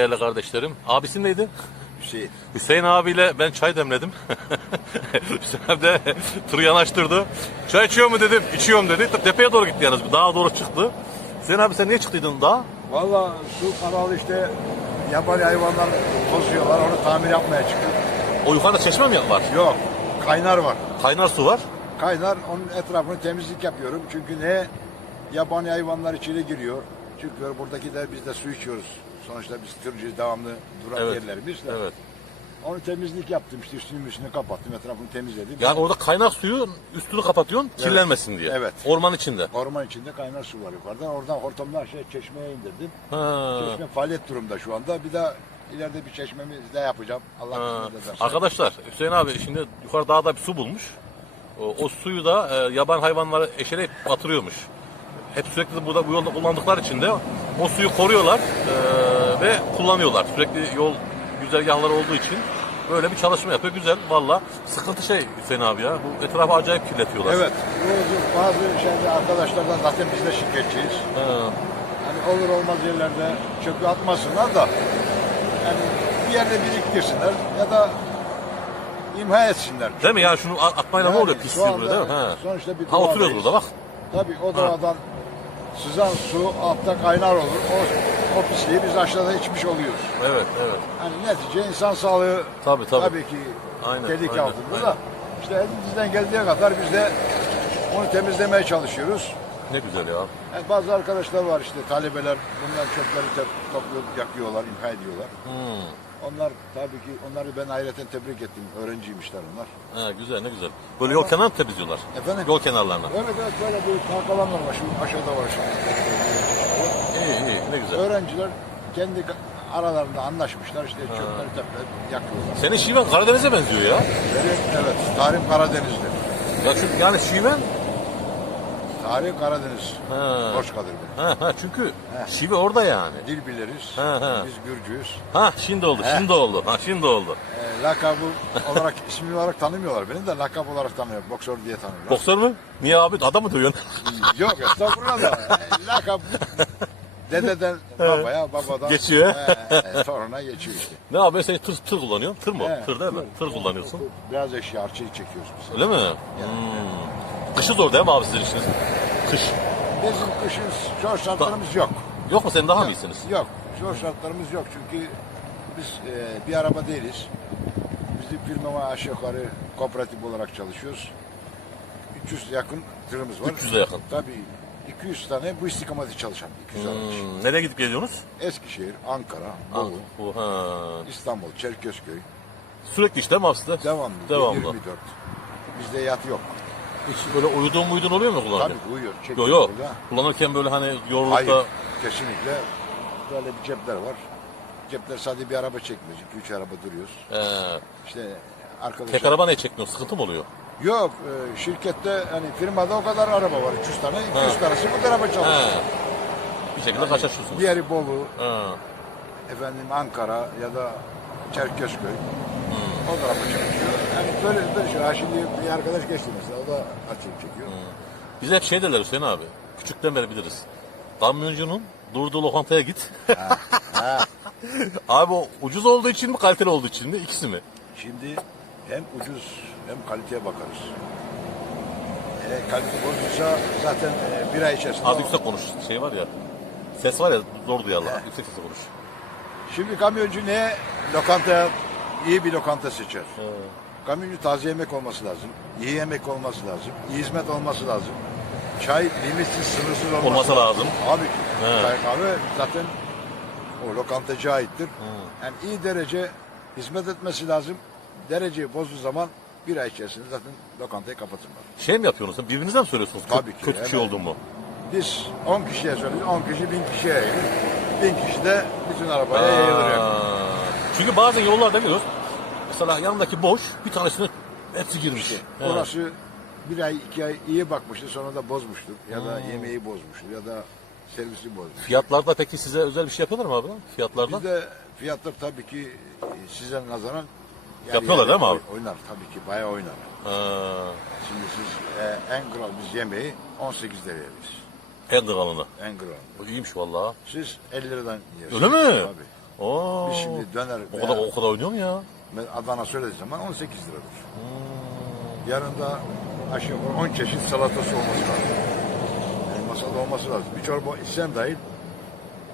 değerli kardeşlerim. Abisin neydi? Hüseyin. Hüseyin abiyle ben çay demledim. Hüseyin abi de tırı yanaştırdı. Çay içiyor mu dedim. İçiyorum dedi. Tepeye doğru gitti yalnız. Dağa doğru çıktı. Hüseyin abi sen niye çıktıydın dağa? Valla su kanalı işte yabani hayvanlar bozuyorlar. Onu tamir yapmaya çıktık. O yukarıda çeşme mi var? Yok. Kaynar var. Kaynar su var. Kaynar onun etrafını temizlik yapıyorum. Çünkü ne yabani hayvanlar içeri giriyor. Çünkü buradaki de biz de su içiyoruz. Sonuçta biz tırcı devamlı duran Evet. yerlerimiz de. Evet. Onu temizlik yaptım işte üstünü üstünü kapattım etrafını temizledim. Yani orada kaynak suyu üstünü kapatıyorsun kirlenmesin diye. Evet. Orman içinde. Orman içinde kaynar su var yukarıdan. Oradan hortumdan şey çeşmeye indirdim. Ha. Çeşme faaliyet durumda şu anda. Bir daha ileride bir çeşmemiz de yapacağım. Allah Ha. kısmet ederse. Arkadaşlar Hüseyin abi şimdi yukarı dağda bir su bulmuş. O, o suyu da e, yaban hayvanları eşeleyip batırıyormuş. Hep sürekli burada bu yolda kullandıkları için de o suyu koruyorlar e, ve kullanıyorlar. Sürekli yol güzergahları olduğu için böyle bir çalışma yapıyor. Güzel valla. Sıkıntı şey Hüseyin abi ya. Bu etrafı acayip kirletiyorlar. Evet. Bu- Bazı şeyde arkadaşlardan zaten biz de şikayetçiyiz. Ha, Hani olur olmaz yerlerde çöpü atmasınlar da yani bir yerde biriktirsinler ya da imha etsinler. Değil mi? Yani şunu atmayla ne Yani oluyor şu pisliği anda böyle değil mi? Ha. sonuçta bir ha oturuyoruz doğadayız. burada bak. Tabii o doğadan sızan su altta kaynar olur. O, o pisliği biz aşağıda içmiş oluyoruz. Evet evet. Hani netice insan sağlığı Tabii, tabii. ki Aynen, tehlike aynen, altında aynen. da işte elimizden geldiği kadar biz de onu temizlemeye çalışıyoruz. Ne güzel ya. Yani bazı arkadaşlar var işte talebeler bunlar çöpleri te- toplayıp yakıyorlar, imha ediyorlar. Hmm. Onlar tabii ki onları ben ayrıca tebrik ettim. Öğrenciymişler onlar. Ha, güzel ne güzel. Böyle yol kenarını temizliyorlar. Efendim? Yol kenarlarına. Evet evet böyle bir kalkalanlar var. Şu aşağıda var şimdi. İyi iyi ne güzel. Öğrenciler kendi aralarında anlaşmışlar işte çöpleri toplayıp yakıyorlar. Senin şiven Karadeniz'e benziyor ya. Benim evet tarih Karadeniz'de. Ya çünkü yani şiven Tarih Karadeniz. Ha. Hoş Kadir Bey. ha, ha çünkü He. şive orada yani. Dil biliriz. Ha, ha. Biz Gürcüyüz. Ha şimdi oldu He. şimdi oldu. Ha şimdi oldu. Ee, lakabı olarak ismi olarak tanımıyorlar. Beni de lakap olarak tanıyor. Boksör diye tanıyorlar. Boksör mü? Niye abi adam mı dövüyorsun? Yok estağfurullah da. e, lakap dededen babaya, babadan Geçiyor. e, e, toruna geçiyor işte. ne abi sen tır, tır kullanıyorsun. Tır mı? He, tır değil mi? Tır kullanıyorsun. Biraz eşya harçayı çekiyoruz biz. Öyle mi? Hmm. Kışı zor değil mi abi sizin işiniz? Kış. Bizim kışın zor şartlarımız yok. Yok mu senin daha mı iyisiniz? Yok. Zor şartlarımız yok çünkü biz e, bir araba değiliz. Bizim firma aşağı yukarı kooperatif olarak çalışıyoruz. 300 yakın tırımız var. 300'e yakın. Tabii 200 tane bu istikamette çalışan 200 araç. Hmm, nereye gidip geliyorsunuz? Eskişehir, Ankara, Bolu, Bu, ha. İstanbul, Çerkezköy. Sürekli işte mi sizde? Devamlı. Devamlı. 24. Bizde yat yok. Hiç böyle uyuduğun muydun oluyor mu kullanırken? Tabii uyuyor. Yok yok. burada. Kullanırken böyle hani yorulukta... Hayır. Kesinlikle. Böyle bir cepler var. Cepler sadece bir araba çekmiyor. 2-3 araba duruyoruz. Ee, İşte arkadaşlar. tek araba ne çekmiyor? Sıkıntı mı oluyor? Yok e, şirkette hani firmada o kadar araba var 300 tane 200 Ha. tanesi bu tarafa çalışıyor. He. Bir şekilde kaçaşıyorsunuz. Diğeri Bolu, Ha. efendim Ankara ya da Çerkezköy. O tarafa çalışıyor. Yani böyle böyle şey. Ha şimdi bir arkadaş geçti mesela o da açık çekiyor. Bize hep şey derler Hüseyin abi. Küçükten beri biliriz. Kamyoncunun durduğu lokantaya git. Ha. abi o ucuz olduğu için mi kaliteli olduğu için mi? İkisi mi? Şimdi hem ucuz hem kaliteye bakarız. E, kalite bozulsa zaten e, bir ay içerisinde... Az yüksek konuş. Şey var ya. Ses var ya zor duyarlar. Yüksek sesle konuş. Şimdi kamyoncu ne? Lokantaya iyi bir lokanta seçer. Kamyoncu taze yemek olması lazım. iyi yemek olması lazım. iyi hizmet olması lazım. Çay limitsiz, sınırsız olması, Olması lazım. Abi. He. Çay kahve zaten o lokantacıya aittir. Yani iyi derece hizmet etmesi lazım. Dereceyi bozduğu zaman bir ay içerisinde zaten lokantayı kapatırlar. Şey mi yapıyorsunuz? Birbirinize mi söylüyorsunuz? Tabii ki, Kötü bir şey oldu mu? Biz 10 kişiye söylüyoruz. 10 kişi 1000 kişiye yayılır. 1000 kişi de bütün arabaya yayılır yani. Çünkü bazen yollarda görüyoruz. Mesela yanındaki boş, bir tanesine hepsi girmiş. He. Orası bir ay iki ay iyi bakmıştı sonra da bozmuştur. Ya da Hmm. yemeği bozmuştur ya da servisi bozmuştur. Fiyatlarda peki size özel bir şey yapıyorlar mı abi? Fiyatlarda? Bizde fiyatlar tabii ki e, size nazaran yarı Yapıyorlar değil mi abi? oy- Oynar tabii ki bayağı oynar. Ha, Şimdi siz e, en kral biz yemeği 18 liraya biz. en kralını. En kral. Bu iyiymiş vallahi. Siz 50 liradan yiyorsunuz. Öyle mi? Tabii. Oo. Biz şimdi döner o kadar, o kadar oynuyor mu ya? Adana söylediği zaman 18 liradır. Yanında aşağı yukarı 10 çeşit salatası olması lazım. Yani masada olması lazım. Bir çorba içsen dahil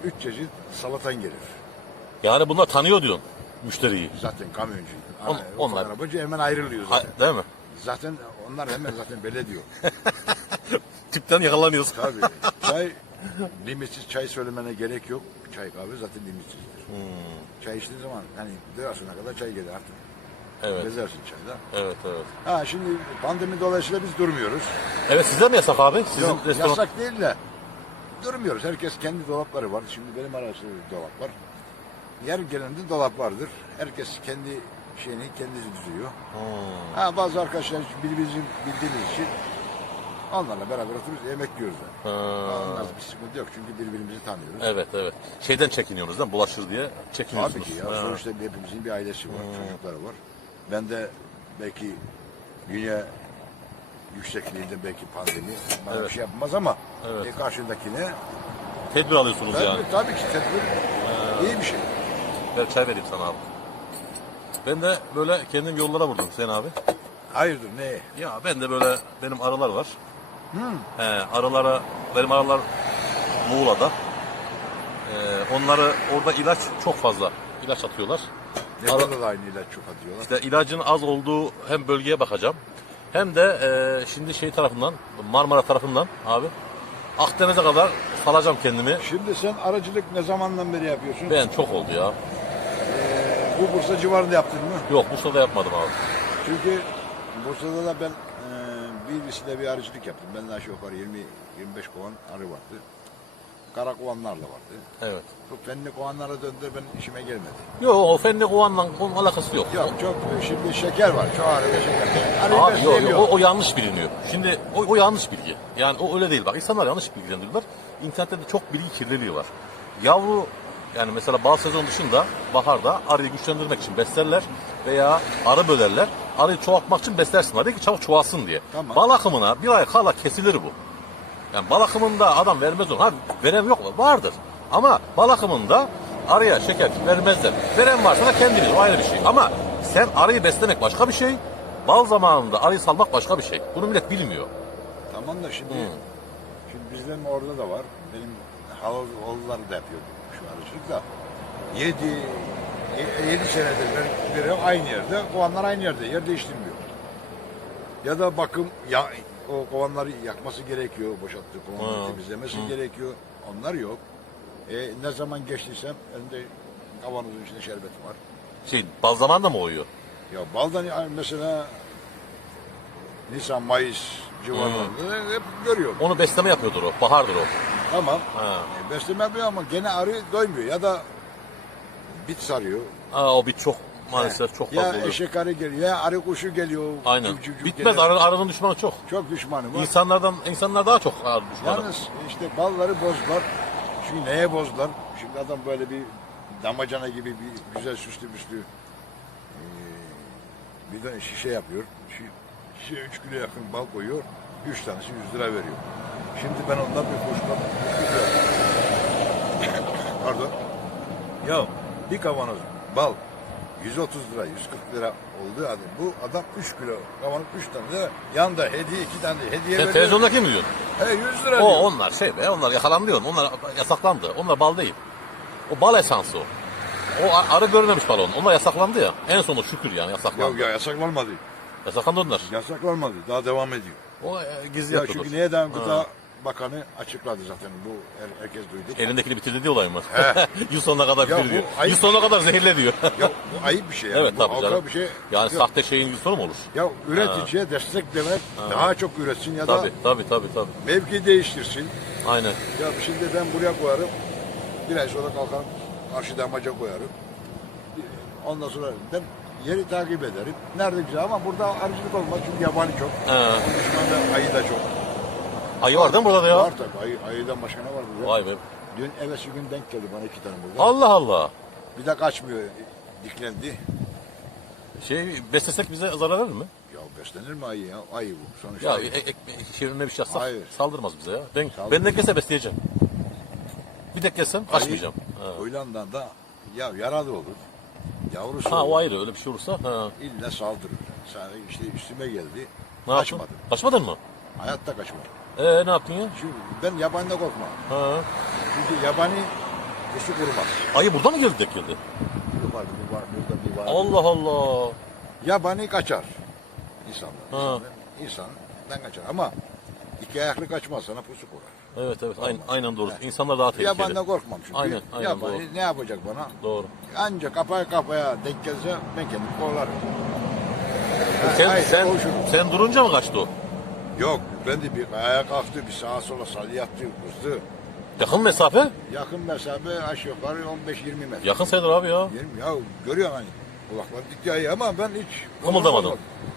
3 çeşit salatan gelir. Yani bunlar tanıyor diyorsun müşteriyi. Zaten kamyoncu. On- Ana- onlar- Arabacı hemen ayrılıyor Ha, zaten. değil mi? Zaten onlar hemen zaten belli diyor. Tipten yakalanıyoruz. Tabii. Çay limitsiz çay söylemene gerek yok. Çay kahve zaten limitsizdir. Çay içtiğin zaman hani duyasına kadar çay gelir artık. Evet, Gezersin çayda. evet, evet. Ha şimdi pandemi dolayısıyla biz durmuyoruz. Evet sizde mi yasak abi? Sizin Yok restoran... yasak değil de durmuyoruz. Herkes kendi dolapları var. Şimdi benim arasında dolap var. Yer gelende dolap vardır. Herkes kendi şeyini kendisi düzüyor. Hmm. Ha bazı arkadaşlar birbirimizi bildiğimiz için onlarla beraber oturuyoruz, yemek yiyoruz. Ha. Onlar bir sıkıntı yok çünkü birbirimizi tanıyoruz. Evet, evet. Şeyden çekiniyorsunuz değil mi? Bulaşır diye çekiniyorsunuz. Tabii ki ya. Ha. Sonuçta hepimizin bir ailesi var, çocukları var. Ben de belki dünya yüksekliğinde belki pandemi bana Evet. bir şey yapmaz ama Evet. e, karşındakine Tedbir alıyorsunuz tabii, yani. tabii ki tedbir iyi bir şey. Ver çay vereyim sana abi. Ben de böyle kendim yollara vurdum sen abi. Hayırdır ne? Ya ben de böyle benim arılar var. He, arılara benim arılar Muğla'da. Ee, onları orada ilaç çok fazla ilaç atıyorlar. Ne Ara- kadar da aynı ilaç çok atıyorlar. İşte ilacın az olduğu hem bölgeye bakacağım. Hem de e, şimdi şey tarafından Marmara tarafından abi Akdeniz'e kadar salacağım kendimi. Şimdi sen aracılık ne zamandan beri yapıyorsun? Ben çok oldu ya. Ee, bu Bursa civarında yaptın mı? Yok Bursa'da yapmadım abi. Çünkü Bursa'da da ben birisinde bir arıcılık yaptım. Ben de aşağı yukarı 20-25 kovan arı vardı. Kara kovanlar da vardı. Evet. Bu fenli kovanlara döndü ben işime gelmedi. Yok o fenli kovanla alakası yok. Yok çok şimdi şeker var. Çok arı ve şeker. Arıyı Abi yok, yok, o, o yanlış biliniyor. Şimdi o, o yanlış bilgi. Yani o öyle değil bak. İnsanlar yanlış bilgilendiriyorlar. İnternette de çok bilgi kirliliği var. Yavru yani mesela bal sezon dışında baharda arıyı güçlendirmek için beslerler veya arı bölerler. Arıyı çoğaltmak için beslersin arıyı ki çabuk çoğalsın diye. Tamam. Bal akımına bir ay kala kesilir bu. Yani bal akımında adam vermez onu. Ha veren yok mu? Vardır. Ama bal akımında arıya şeker vermezler. Veren varsa da kendi bilir. O ayrı bir şey. Ama sen arıyı beslemek başka bir şey. Bal zamanında arıyı salmak başka bir şey. Bunu millet bilmiyor. Tamam da şimdi Hmm. şimdi bizden orada da var. Benim halal oğullar da yapıyor şu arıcılık da. 7 7 senedir ben biri aynı yerde, kovanlar aynı yerde, yer değiştirmiyor. Ya da bakım ya o kovanları yakması gerekiyor, boşalttığı kovanları Ha. temizlemesi gerekiyor. Onlar yok. E, ne zaman geçtiysem önümde kavanozun içinde şerbet var. Şey bal zamanında mı oluyor? Ya baldan mesela Nisan, Mayıs civarlarında hep görüyorum. Onu besleme yapıyordur o. Bahardır o. Tamam. Ha. E, besleme yapıyor ama gene arı doymuyor ya da bit sarıyor. Aa, o bit çok maalesef çok fazla ya oluyor. eşek arı geliyor ya arı kuşu geliyor. Aynen. cüv cüv Bitmez. geliyor. Arı, arının düşmanı çok. Çok düşmanı var. İnsanlardan insanlar daha çok arı düşmanı. Yalnız işte balları bozdular. Çünkü neye bozdular? Şimdi adam böyle bir damacana gibi bir güzel süslü müslü bir de şişe yapıyor. Şi- Şişe 3 kilo yakın bal koyuyor. 3 tanesi 100 lira veriyor. Şimdi ben ondan bir kuşla Pardon. Ya bir kavanoz bal 130 lira, 140 lira olduğu adam. Bu adam 3 kilo kavanoz 3 tane de yanında hediye 2 tane de hediye Sen veriyor. televizyondaki mi diyorsun? He 100 lira O diyor. onlar şey be onlar yakalandı diyorsun. Onlar yasaklandı. Onlar bal değil. O bal esansı o. O a- arı görmemiş balon. Onlar yasaklandı ya. En sonu şükür yani Ya, yasaklandı. ya yasaklanmadı. Yasaklandı onlar. Yasaklanmadı. Daha devam ediyor. O e, gizli Ya yapıyordur. çünkü neden gıda bakanı açıkladı zaten bu her- herkes duydu. Elindekini bitirdi diye olay mı? He. Yıl sonuna kadar Ya bitir bu diyor. ayıp. Yıl sonuna kadar zehirle diyor. ya bu ayıp bir şey yani. evet bu tabii halka canım. bir şey. yani yok. sahte şeyin yıl sonu mu olur? Ya üreticiye destek demek daha çok üretsin ya da Tabii tabii tabii tabii. mevki değiştirsin. Aynen. Ya şimdi ben buraya koyarım. Bir ay sonra kalkarım. Karşı damaca koyarım. Ondan sonra ben yeri takip ederim. Nerede güzel ama burada arıcılık olmaz çünkü yabani çok. He. Onun dışında ayı da çok. Ayı var değil mi burada da ya? Var tabii. Ayı, ayıdan başka ne var burada? Vay be. Dün evvelsi gün denk geldi bana iki tane burada. Allah Allah. Bir de kaçmıyor. Diklendi. Şey beslesek bize zarar verir mi? Ya beslenir mi ayı ya? Ayı bu. Sonuçta Ya ayı. ek, ek, çevirme bir şey yapsak Hayır. saldırmaz bize ya. Ben, Saldırmaz. ben de gelse besleyeceğim. Bir tek gelsem kaçmayacağım. Ha. Hoylanda'da Ya yaralı olur. Yavrusu Ha o olur. ayrı öyle bir şey olursa. Ha. İlle saldırır. Sen işte üstüme geldi. Ne yaptın? Kaçmadım. Kaçmadın mı? Hayatta kaçmadım. Ee ne yaptın ya? Çünkü ben yabanida korkmam. Ha. Çünkü yabani pusu kurmaz. Ayı burada mı geldi tek geldi? Bir var, bir var, burada bir var. Allah Allah. Yabani kaçar. İnsanlar. Ha. İnsandan kaçar ama iki ayaklı kaçmaz sana pusu kurar. Evet evet aynen, aynen doğru. Evet. İnsanlar daha tehlikeli. Yabanida korkmam çünkü. Aynen, aynen, Yabani doğru. ne yapacak bana? Doğru. Ancak kafaya kafaya denk gelse ben kendim kovalarım. Sen, sen, sen durunca mı kaçtı o? Yok ben de bir ayağa kalktı bir sağa sola salya attı kızdı. Yakın mesafe? Yakın mesafe aşağı yukarı 15-20 metre. Yakın sayılır abi ya. Yerim ya görüyorsun hani kulaklar dikti ayı ama ben hiç Kımıldamadın.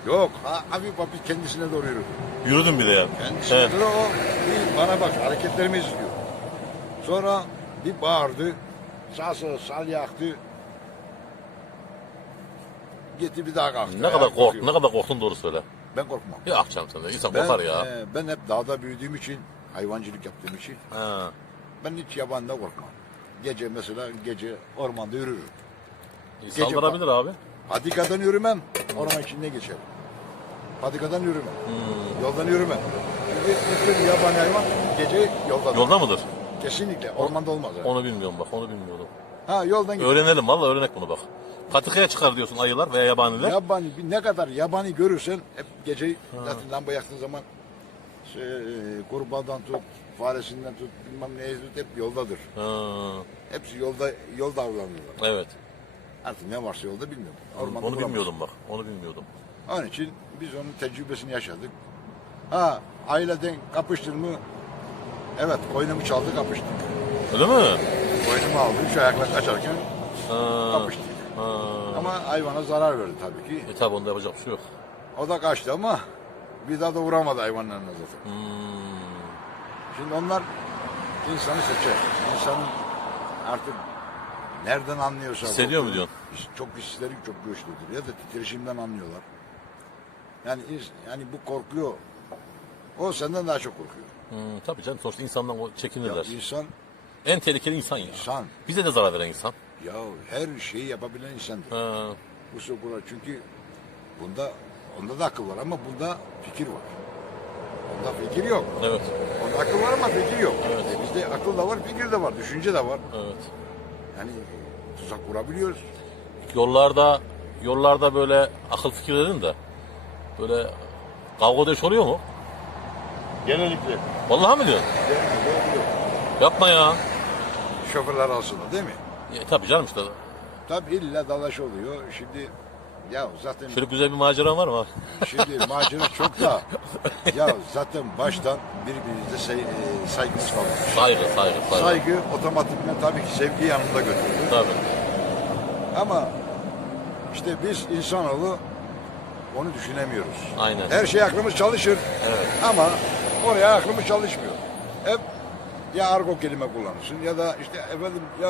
Yok ha, hafif hafif kendisine doğru yürüdü. Yürüdün bir de ya. Kendisine Evet. doğru o bir bana bak hareketlerimi izliyor. Sonra bir bağırdı. Sağ sola salya aktı. Gitti bir daha kalktı. Ne kadar korktun, ne kadar korktun doğru söyle. Ben korkmam. Ya akşam sen de. İnsan Ben, korkar ya. e, ben hep dağda büyüdüğüm için, hayvancılık yaptığım için Ha. ben hiç yabanda korkmam. Gece mesela gece ormanda yürürüm. İnsan Gece varabilir abi. Patikadan yürümem, orman içinde geçerim. Patikadan yürümem, Hmm. yoldan yürümem. Çünkü bütün yabani hayvan gece yolda. Yolda mıdır? Kesinlikle, ormanda olmaz. ha. Onu bilmiyorum bak, onu bilmiyordum. Ha yoldan gidiyor. Öğrenelim valla öğrenek bunu bak. Patikaya çıkar diyorsun ayılar veya yabaniler. Yabani, ne kadar yabani görürsen hep gece zaten lamba yaktığın zaman şey, e, kurbağadan tut, faresinden tut, bilmem neye tut hep yoldadır. Ha. Hepsi yolda yolda avlanıyorlar. Evet. Artık ne varsa yolda bilmiyorum. Ormanda onu bulamazsın. bilmiyordum bak. Onu bilmiyordum. Onun için biz onun tecrübesini yaşadık. Ha aileden kapıştın mı? Evet koynumu çaldı kapıştık. Öyle mi? Koynumu aldı üç ayakla kaçarken Ha. kapıştık. Ha. Ama hayvana zarar verdi tabii ki. E tabi onda yapacak bir şey yok. O da kaçtı ama bir daha da vuramadı hayvanlarına zaten. Hmm. Şimdi onlar insanı seçer. İnsanın artık nereden anlıyorsa. Hissediyor mu diyorsun? Çok hisleri çok güçlüdür. Ya da titreşimden anlıyorlar. Yani yani bu korkuyor. O senden daha çok korkuyor. Hmm, tabii canım sonuçta insandan o Ya çekinirler. insan En tehlikeli insan ya. insan Bize de zarar veren insan. Ya her şeyi yapabilen insandır. Ha. Bu sokular çünkü bunda onda da akıl var ama bunda fikir var. Onda fikir yok. Evet. Onda akıl var ama fikir yok. Evet. E bizde akıl da var, fikir de var, düşünce de var. Evet. Yani tuzak kurabiliyoruz. Yollarda yollarda böyle akıl fikir dedin de böyle kavga dövüş oluyor mu? Genellikle. Vallahi mi diyorsun? Genellikle Yapma ya. Şoförler arasında değil mi? E, tabii canım işte. Tabii illa dalaş oluyor. Şimdi ya zaten Şöyle güzel bir maceran var mı? şimdi macera çok da ya zaten baştan birbirinize say, e, saygınız kalmış. Saygı, saygı, saygı. Saygı otomatikman tabii ki sevgi yanında götürüyor. Tabii. Ama işte biz insanoğlu onu düşünemiyoruz. Aynen. Her şey aklımız çalışır. Evet. Ama oraya aklımız çalışmıyor. Hep ya argo kelime kullanırsın ya da işte efendim ya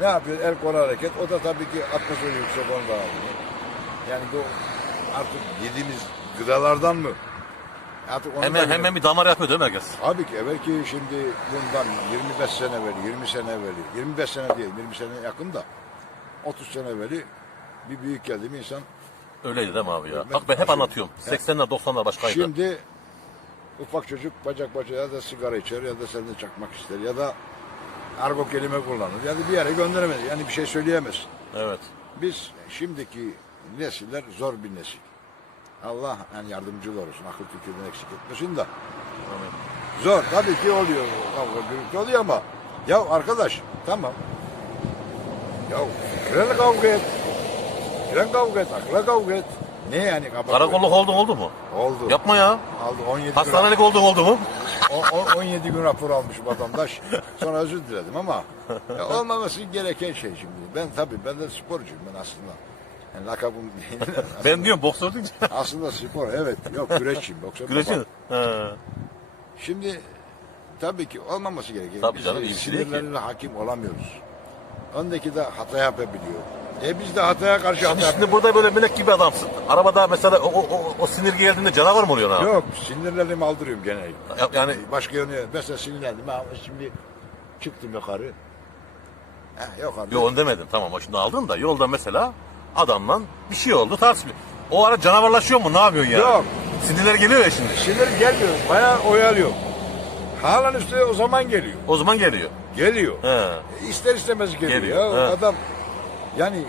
ne yapıyor el kol hareket. O da tabii ki atmosferi yüksek onu da alıyor. Yani bu artık yediğimiz gıdalardan mı? Artık onu da Hemen hemen bir damar yapıyor değil mi herkes? Tabii ki evet ki şimdi bundan 25 sene evveli, 20 sene evveli, 25 sene değil 20 sene yakın da 30 sene evveli bir büyük geldi mi insan Öyleydi değil mi abi ya? Bak ben hep ben- anlatıyorum. 80'ler 90'lar başkaydı. Şimdi ufak çocuk bacak bacak ya da sigara içer ya da seninle çakmak ister ya da argo kelime kullanır ya da bir yere gönderemez. Yani bir şey söyleyemez. Evet. Biz şimdiki nesiller zor bir nesil. Allah yani yardımcılar olsun. Akıl fikirden eksik etmesin de. Zor. Tabii ki oluyor. Kavga gürültü oluyor ama ya arkadaş tamam. Ya fikirle kavga et. Fikirle kavga et. Akla kavga et. Ne yani kavga Karakolluk oldun oldu mu? Oldu. Yapma ya. Aldı 17 gün, Hastanelik oldun oldu mu? o- o- 17 gün rapor almış vatandaş. Sonra özür diledim ama ya olmaması gereken şey şimdi. Ben tabii ben de sporcuyum ben aslında. Yani lakabım değil. Ben diyorum boksör deyince. aslında spor evet. Yok güreşçiyim. Boksör Güreşin. babam. He. Şimdi tabii ki olmaması gerekiyor. Tabii canım, de iyi bir şey değil ki. sinirlerine hakim olamıyoruz. Öndeki de hata yapabiliyor. E biz de hataya karşı Şimdi, hata şimdi burada böyle melek gibi adamsın. Arabada mesela o, o, o, o sinir geldiğinde canavar mı oluyorsun abi? Yok sinirlerimi aldırıyorum genellikle. Ya- Yani Başka yöne mesela sinirlendim. Ha, şimdi çıktım yukarı. Heh, yok abi. Yok onu demedim tamam o şimdi aldın da yolda mesela adamla bir şey oldu tartışmıyor. O ara canavarlaşıyor mu ne yapıyorsun yani? Yok. Sinirler geliyor ya şimdi. Sinir gelmiyor. Bayağı oyalıyor. Halen üstüne o zaman geliyor. O zaman geliyor. Geliyor. He. E, İster istemez geliyor, Geliyor, ya. he. Adam yani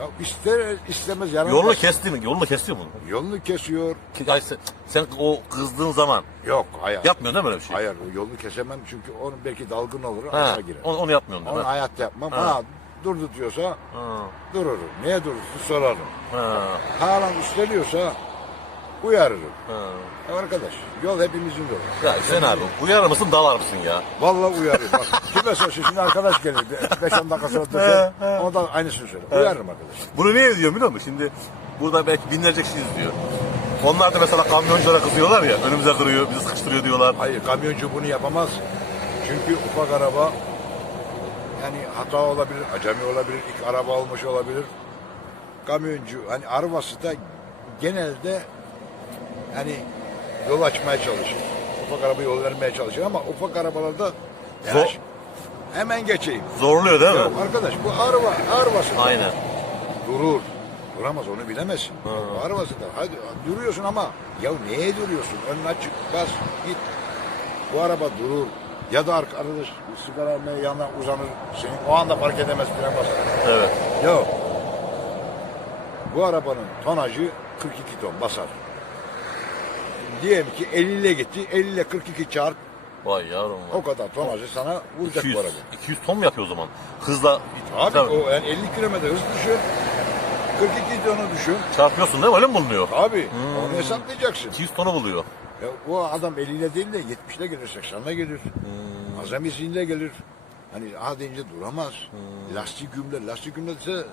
ya ister istemez yanılmaz. Yolunu kesti mi? Yolunu kesiyor mu? Yolunu kesiyor. Ay sen, sen o kızdığın zaman Yok hayır. yapmıyorsun değil mi öyle bir şey? Hayır o yolunu kesemem çünkü onun belki dalgın olur Ha, aşağı girer. onu, onu yapmıyorsun değil Onu mi? hayatta yapmam. Ha. Ha. durdu diyorsa Ha, dururum. Niye durursun sorarım. ha, Halen üstleniyorsa uyarırım. ha. Arkadaş yol hepimizin yolu. Ya Hüseyin abi uyarır mısın dalar mısın ya? Vallahi uyarırım. Bak, kime sorsun şimdi arkadaş gelir. 5-10 dakika sonra döker. Ona da aynısını söyler. Uyarırım arkadaş. Bunu niye diyor biliyor musun? Şimdi burada belki binlerce kişi izliyor. Onlar da mesela kamyonculara kızıyorlar ya önümüze kırıyor bizi sıkıştırıyor diyorlar. Hayır kamyoncu bunu yapamaz. Çünkü ufak araba yani hata olabilir, acemi olabilir, ilk araba olmuş olabilir. Kamyoncu hani arabası da genelde hani yol açmaya çalışır. Ufak araba yol vermeye çalışır ama ufak arabalarda Zor- yanaş- hemen geçeyim. Zorluyor değil mi? Arkadaş bu araba arabası Aynen. durur. Duramaz onu bilemezsin. Bu arabası da hadi duruyorsun ama ya neye duruyorsun? Önüne çık bas git. Bu araba durur. Ya da arkadaş sigara almaya yanına uzanır. Seni o anda fark edemez fren basar. Evet. Ya bu arabanın tonajı 42 ton basar. Diyelim ki 50 ile gitti. 50 ile 42 çarp Vay yavrum. o kadar tonajı sana vuracak 200, bu araba. 200 ton mu yapıyor o zaman? Hızla Abi Tabii. o yani 50 kilometre hız düşün. 42 tonu düşün. çarpıyorsun değil mi? Öyle mi bulunuyor? Abi Hmm. onu hesaplayacaksın. 200 tonu buluyor. Ya o adam eliyle değil de 70'le gelir, 80'le gelir. Hmm. Azamisiyle gelir. Hani ha deyince duramaz. Hmm. Lastik gümler, lastik gümlerse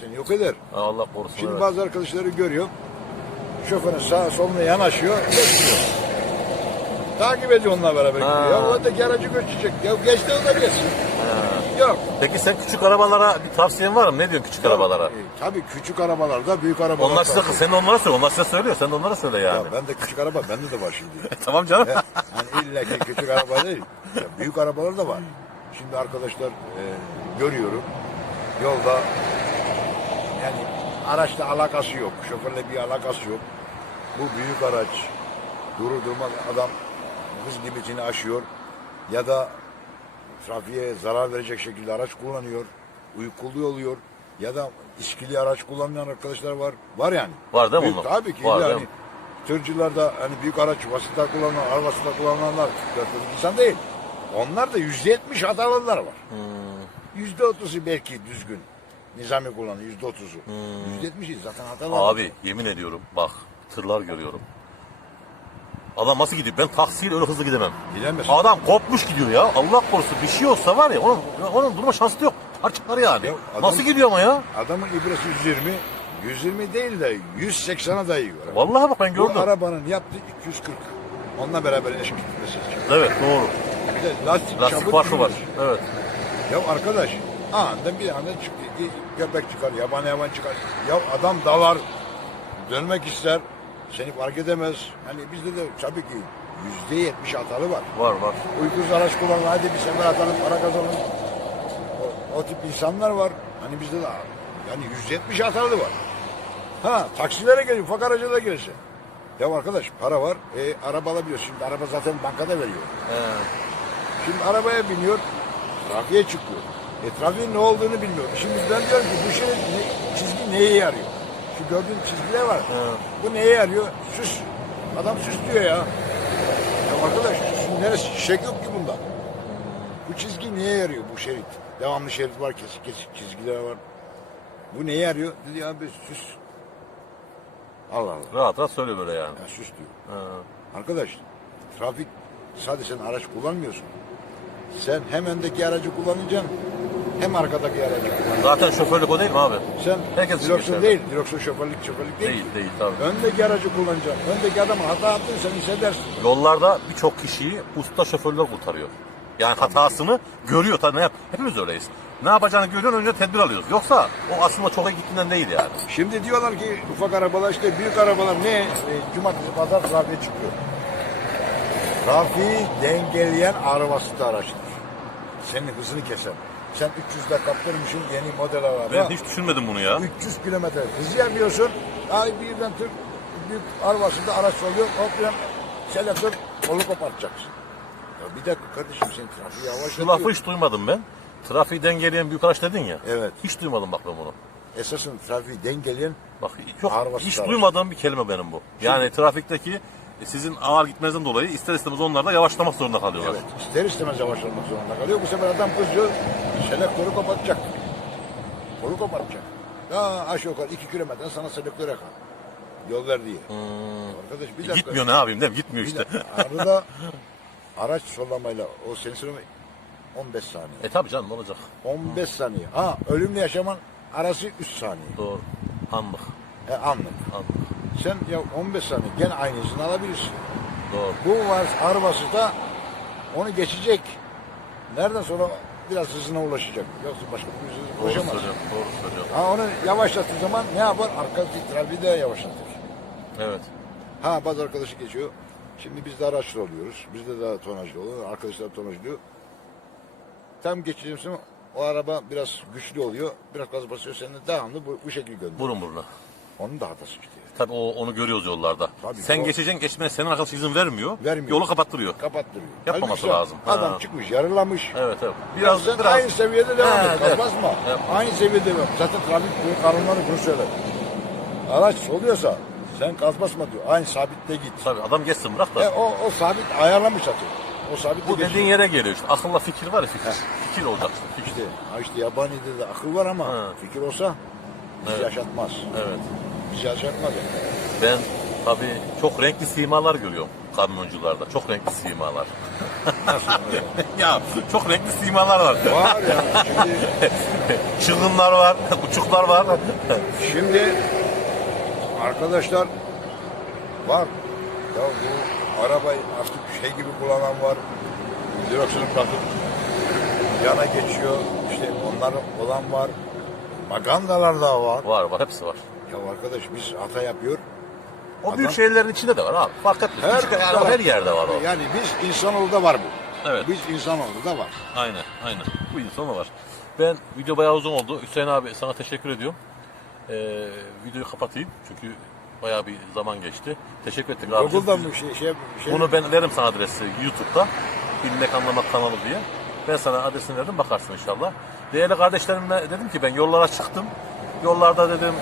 seni yok eder. Allah korusun. Şimdi evet. bazı arkadaşları görüyorum. Şoförün sağa soluna yanaşıyor, geçiyor. Takip ediyor onunla beraber Ha. gidiyor. Ya o öteki aracı geçecek. Ya geçti o da geçsin. Yok. Peki sen küçük arabalara bir tavsiyen var mı? Ne diyorsun küçük arabalara? E, tabii küçük arabalarda, büyük arabalarda. Onlar size, sen de onlara söyle. Onlar size söylüyor. Sen de onlara söyle yani. Ya ben de küçük araba, bende de var şimdi. tamam canım. Ya, hani illa ki küçük araba değil. Ya büyük arabalar da var. Şimdi arkadaşlar e, görüyorum yolda yani araçla alakası yok. Şoförle bir alakası yok. Bu büyük araç durur durmaz adam hız limitini aşıyor ya da trafiğe zarar verecek şekilde araç kullanıyor. Uykulu oluyor ya da iskili araç kullanan arkadaşlar var. Var yani. Var değil mi Büyük-? Tabii ki. Var hani mi? tırcılarda hani büyük araç vasıta kullanan, vasıta kullananlar insan değil. Onlar da yüzde yetmiş hatalılar var. Hmm. Yüzde otuzu belki düzgün. Nizami kullanıyor yüzde otuzu. Yüzde yetmişi zaten var. Hmm. Abi yemin ediyorum bak tırlar görüyorum. Adam nasıl gidiyor? Ben taksiyle öyle hızlı gidemem. Gidemezsin. Adam kopmuş gidiyor ya. Allah korusun bir şey olsa var ya onun, onun durma şansı yok. Parçalar yani. Ya adam- Nasıl gidiyor ama ya? Adamın ibresi 120, 120 değil de 180'a dayıyor. Vallahi bak ben Bu gördüm. arabanın yaptığı 240. Onunla beraber eşit gitmesi. Evet doğru. Bir de lastik, Lastik farkı var. Evet. Ya arkadaş anında bir anda çıktı. Köpek çıkar, yabani hayvan çıkar. Ya adam dalar, dönmek ister. Seni fark edemez. Hani bizde de tabii ki yüzde yetmiş hatalı var. Var var. Uykusuz araç kullanan hadi bir sefer atalım para kazanalım. O, o tip insanlar var. Hani bizde de yani yüzde yetmiş hatalı var. Ha taksilere geliyor, ufak araca da gelirse. Ya arkadaş para var, e, araba alabiliyor. Şimdi araba zaten bankada veriyor. He. Şimdi arabaya biniyor, trafiğe çıkıyor. E trafiğin ne olduğunu bilmiyor. Şimdi ben diyorum ki bu şerit ne, çizgi neye yarıyor? Şu gördüğün çizgiler var. Bu neye yarıyor? Süs. Adam süs diyor ya. Ya arkadaş süsün neresi? Şişek yok ki bunda. Bu çizgi neye yarıyor bu şerit? Devamlı şerit var, kesik kesik çizgiler var. Bu neye yarıyor? Dedi abi süs. Allah Allah. Rahat rahat söyle böyle yani. Ya süs diyor. He. Arkadaş trafik sadece sen araç kullanmıyorsun. Sen hem öndeki aracı kullanacaksın hem arkadaki aracı kullanacaksın. Zaten şoförlük o değil mi abi? Sen Herkes direksiyon geçerli. değil, direksiyon şoförlük şoförlük değil. Değil değil tabii. Öndeki aracı kullanacaksın. Öndeki adam hata yaptın sen hissedersin. Yollarda birçok kişiyi usta şoförler kurtarıyor. Yani hatasını görüyor tabii ne yap. Hepimiz öyleyiz. Ne yapacağını görüyorsun önce tedbir alıyoruz. Yoksa o aslında çok gittiğinden değil yani. Şimdi diyorlar ki ufak arabalar işte büyük arabalar ne? E, cumartesi pazar trafiğe çıkıyor. Trafiği dengeleyen arabası da araçtır. Senin hızını kesen. Sen 300'de kaptırmışsın yeni model araba. Ben hiç düşünmedim bunu ya. 300 kilometre hız yapıyorsun. Ay birden tır büyük arabasında araç oluyor. Hop birden selektör kolu kopartacaksın. Ya bir dakika kardeşim sen trafiği Şu yavaşlatıyor. lafı hiç duymadım ben. Trafiği dengeleyen büyük araç dedin ya. Evet. Hiç duymadım bak ben bunu. Esasın trafiği dengeleyen Bak çok hiç araç. duymadığım bir kelime benim bu. Yani trafikteki sizin ağır gitmenizden dolayı ister istemez onlar da yavaşlamak zorunda kalıyorlar. evet, ister istemez yavaşlamak zorunda kalıyor. Bu sefer adam kızıyor. Selektörü kapatacak. Kolu kapatacak. Ya aşağı yukarı 2 kilometre sana selektör yakar. Yol ver diye. Arkadaş bir dakika. Hmm. Gitmiyor ne yapayım değil mi? Gitmiyor Bir işte. dakika. Arada araç sollamayla o sensörü 15 saniye. e tabi canım olacak? 15 saniye. Ha ölümle yaşaman arası 3 saniye. Doğru. Anlık. E, anlık. Anlık. Sen ya 15 saniye gene aynı hızını alabilirsin. Doğru. Bu var arabası da onu geçecek. Nereden sonra biraz hızına ulaşacak. Yoksa başka bir hızına Doğru ulaşamaz. söylüyorsun. Doğru söylüyorsun. Ha onu yavaşlattığı zaman ne yapar? Arkadaki trafiği de yavaşlatır. Evet. Ha bazı arkadaşı geçiyor. Şimdi biz de araçlı oluyoruz. Biz de daha tonajlı oluyor. Arkadaşlar tonajlıyor. Tam geçeceğim o araba biraz güçlü oluyor. Biraz gaz basıyor. Sen de devamlı bu, bu şekilde gönderiyor. Burun buruna. Onun da hatası işte. Tabii o, onu görüyoruz yollarda. Tabii, Sen o- geçeceksin geçmene senin arkadaş izin vermiyor. Vermiyor. Yolu kapattırıyor. Kapattırıyor. Yapmaması Halbuki lazım. Adam Ha. çıkmış, yarılamış. Evet evet. Biraz, Biraz sen biraz aynı seviyede devam He, et. evet. Basma. Yap. Aynı seviyede devam. Zaten trafik bu kanunları bunu söyler. Araç oluyorsa sen gaz basma diyor. Aynı sabitte git. tabii adam geçsin bırak da. E, o, o sabit ayarlamış zaten. O sabit Bu dediğin yere geliyor işte. Akılla fikir var ya fikir. Fikir olacak işte. Fikir. İşte, ha işte yabanide de akıl var ama Ha. fikir olsa bizi Evet. yaşatmaz. Evet. Bizi yani. Ben tabii çok renkli simalar görüyorum kamyoncularda. Çok renkli simalar. Nasıl ya çok renkli simalar var. var ya. Şimdi, Çılgınlar var, uçuklar var. şimdi arkadaşlar var. Ya bu arabayı artık şey gibi kullanan var. Direksiyonu bırakıp yana geçiyor. İşte onların olan var. Magandalar da var. var var hepsi var. Ya arkadaş biz hata yapıyor. O büyük Adam- şehirlerin içinde de var abi. Fark etmez. Küçük- yani o her yerde var o. Yani biz insanoğlu da var bu. Evet. Biz insanoğlu da var. Aynen, aynen. Bu insan var. Ben video bayağı uzun oldu. Hüseyin abi sana teşekkür ediyorum. Ee, videoyu kapatayım çünkü bayağı bir zaman geçti. Teşekkür ettik abi. Google'dan mı şey, şey, şey Bunu ben veririm sana adresi YouTube'da. Bilmek Anlamak kanalı diye. Ben sana adresini verdim bakarsın inşallah. Değerli kardeşlerimle dedim ki ben yollara çıktım. Yollarda dedim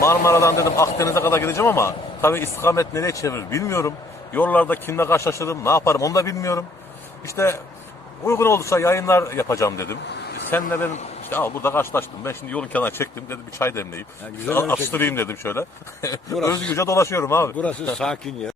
Marmara'dan dedim Akdeniz'e kadar gideceğim ama tabii istikamet nereye çevirir bilmiyorum. Yollarda kimle karşılaşırım ne yaparım onu da bilmiyorum. İşte uygun olursa yayınlar yapacağım dedim. Senle benim işte al burada karşılaştım. Ben şimdi yolun kenarına çektim dedim bir çay demleyip. Ya güzel işte atıştırayım dedim şöyle. Burası- Özgürce dolaşıyorum abi. Burası sakin yer.